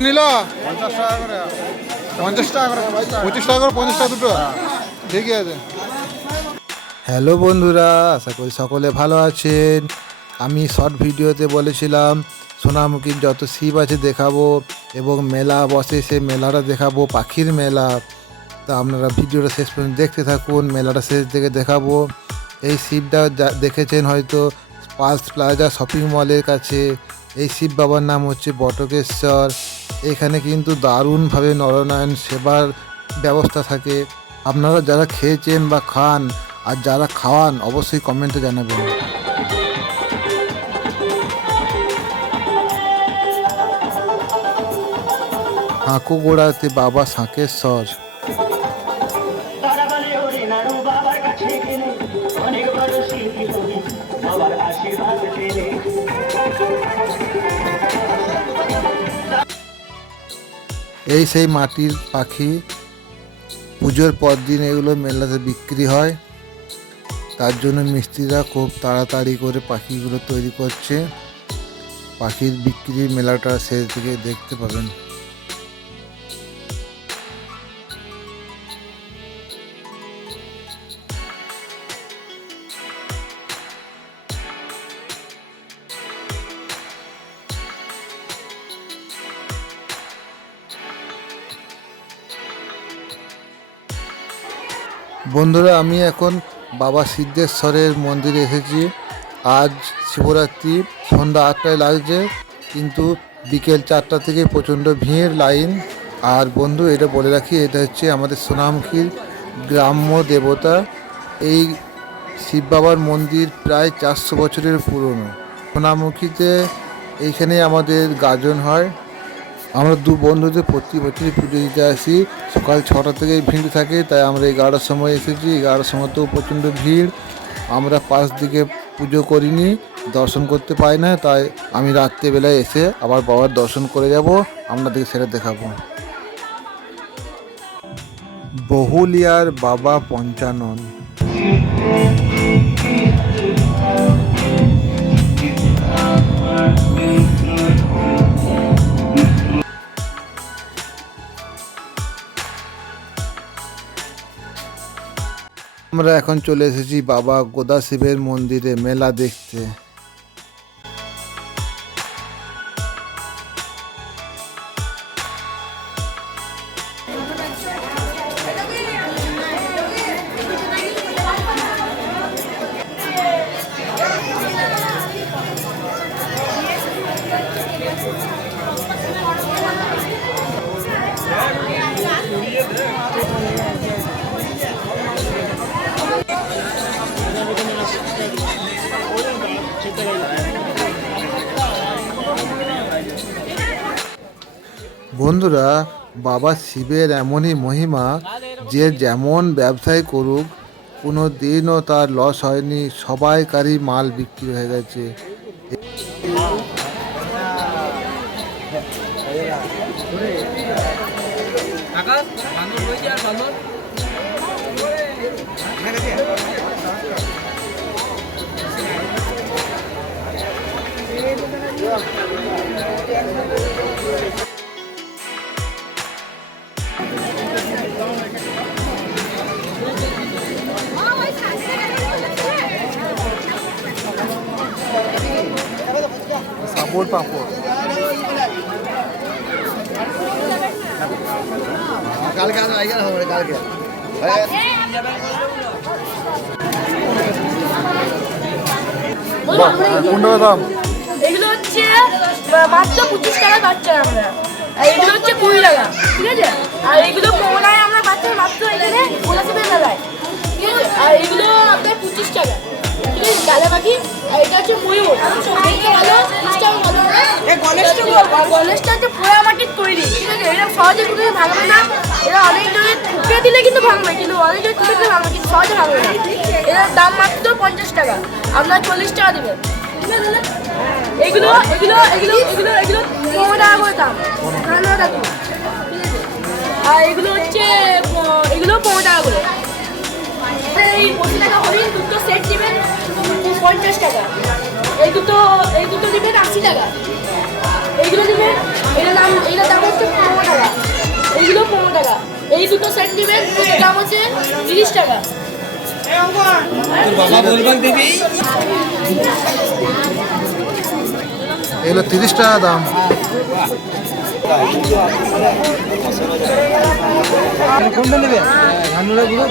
নিল? পঞ্চাশ টাকা করে। পঞ্চাশ টাকা করে পঁচিশ টাকা করে পঞ্চাশ টাকা দুটো? ঠিকই আছে। হ্যালো বন্ধুরা আশা করি সকলে ভালো আছেন। আমি শর্ট ভিডিওতে বলেছিলাম সোনামুখীর যত শিব আছে দেখাবো এবং মেলা বসে সে মেলাটা দেখাবো পাখির মেলা। তা আপনারা ভিডিওটা শেষ পর্যন্ত দেখতে থাকুন মেলাটা শেষ থেকে দেখাবো। এই শিবটা যা- দেখেছেন হয়তো পালস প্লাজা শপিং মলের কাছে। এই শিব বাবার নাম হচ্ছে বটকেশ্বর। এখানে কিন্তু দারুণভাবে নরনারায়ণ সেবার ব্যবস্থা থাকে। আপনারা যারা খেয়েছেন বা খান আর যারা খাওয়ান, অবশ্যই কমেন্টে জানাবেন। হাঁকু গোড়াতে বাবা শাঁকেশ্বর অনেক বড় শিল্পী এই সেই মাটির পাখি, পুজোর পর দিন এগুলো মেলাতে বিক্রি হয়। তার জন্য মিস্ত্রিরা খুব তাড়াতাড়ি করে পাখিগুলো তৈরি করছে। পাখির বিক্রির মেলাটা শেষ দিকে দেখতে পাবেন। বন্ধুরা, আমি এখন বাবা সিদ্ধেশ্বরের মন্দিরে এসেছি। আজ শিবরাত্রি, সন্ধ্যা আটটায় লাগছে, কিন্তু বিকেল চারটা থেকে প্রচণ্ড ভিড় লাইন। আর বন্ধু, এটা বলে রাখি, এটা হচ্ছে আমাদের সোনামুখীর গ্রাম্য দেবতা। এই শিব বাবার মন্দির প্রায় চারশো বছরের পুরনো। সোনামুখীতে এইখানে আমাদের গাজন হয়। আমরা দু বন্ধুতে প্রতি বছরই পুজো দিতে আসি। সকাল ছটা থেকে ভিড় থাকে, তাই আমরা এগারোটার সময় এসেছি। এগারোটার সময় তো প্রচণ্ড ভিড়। আমরা পাশ দিকে পুজো করিনি, দর্শন করতে পাই না, তাই আমি রাত্রেবেলায় এসে আবার বাবার দর্শন করে যাব, আপনাদেরকে সেটা দেখাবো। বহুলিয়ার বাবা পঞ্চানন। আমরা এখন চলে এসেছি বাবা গোদাশিবের মন্দিরে মেলা দেখতে। বন্ধুরা, বাবা শিবের এমনই মহিমা যে যেমন ব্যবসায় করুক কোনো দিনও তার লস হয়নি। সবাইকারই মাল বিক্রি হয়ে গেছে। সাপোর্ট পাপড় কালকে আর আইগা হবে কালকে। কোনটা দাম? এগুলো হচ্ছে মাত্র পঁচিশ টাকা বাচ্চা আমরা। আর এগুলো হচ্ছে কুড়ি টাকা ঠিক আছে? আর এগুলো আমরা বাচ্চা মাত্র এখানে ঠিক আছে? আর এগুলো আপনার পঁচিশ টাকা ঠিক আছে? আর এটা হচ্ছে ময়ূর। দেখতে ভালো জিনিসটাও ভালো। আর গণেশটা হচ্ছে পোড়া মাটির তৈরি ঠিক আছে? এটা সহজে কোনো ভাঙবে না। এটা অনেক দিলে কিন্তু ভাঙবে কিন্তু অনেক জনে ঠুকে দিলে ভাঙবে কিন্তু সহজে ভাঙবে না এটার দাম মাত্র পঞ্চাশ টাকা। আপনার চল্লিশ টাকা দেবেন? এগুলো এগুলো এগুলো এগুলো এগুলো পনেরো টাকা করে দাম। পনেরো টাকা আর এগুলো হচ্ছে এগুলো পনেরো টাকা করে। এই পঞ্চাশ টাকা। এই দুটো এই দুটো নেবেন আশি টাকা। এইগুলো নেবেন এটার দাম এটার দাম হচ্ছে পনেরো টাকা। এইগুলো পনেরো টাকা। এই দুটো সেট নেবেন দাম হচ্ছে তিরিশ টাকা। এগুলো তিরিশ টাকা দাম। কোনটা নেবে ধানুরা গুলো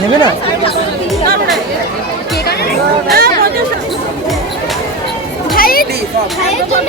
নেবে না ভাইয়ের ভাইয়ের জন্য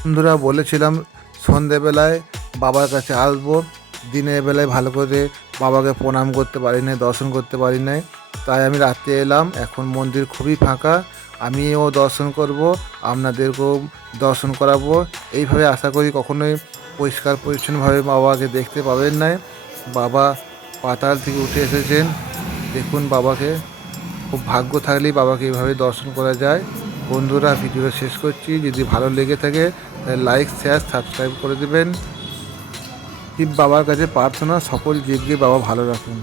বন্ধুরা বলেছিলাম সন্ধেবেলায় বাবার কাছে আসব। দিনের বেলায় ভালো করে বাবাকে প্রণাম করতে পারি নাই, দর্শন করতে পারি নাই। তাই আমি রাত্রে এলাম, এখন মন্দির খুবই ফাঁকা। আমিও দর্শন করব, আপনাদেরকেও দর্শন করাবো। এইভাবে আশা করি কখনোই পরিষ্কার পরিচ্ছন্নভাবে বাবাকে দেখতে পাবেন না বাবা পাতাল থেকে উঠে এসেছেন। দেখুন বাবাকে। খুব ভাগ্য থাকলেই বাবাকে এইভাবে দর্শন করা যায়। বন্ধুরা, ভিডিওটা শেষ করছি। যদি ভালো লেগে থাকে, তাহলে লাইক শেয়ার সাবস্ক্রাইব করে দেবেন। শিব বাবার কাছে প্রার্থনা, সকল জীবকে বাবা ভালো রাখুন।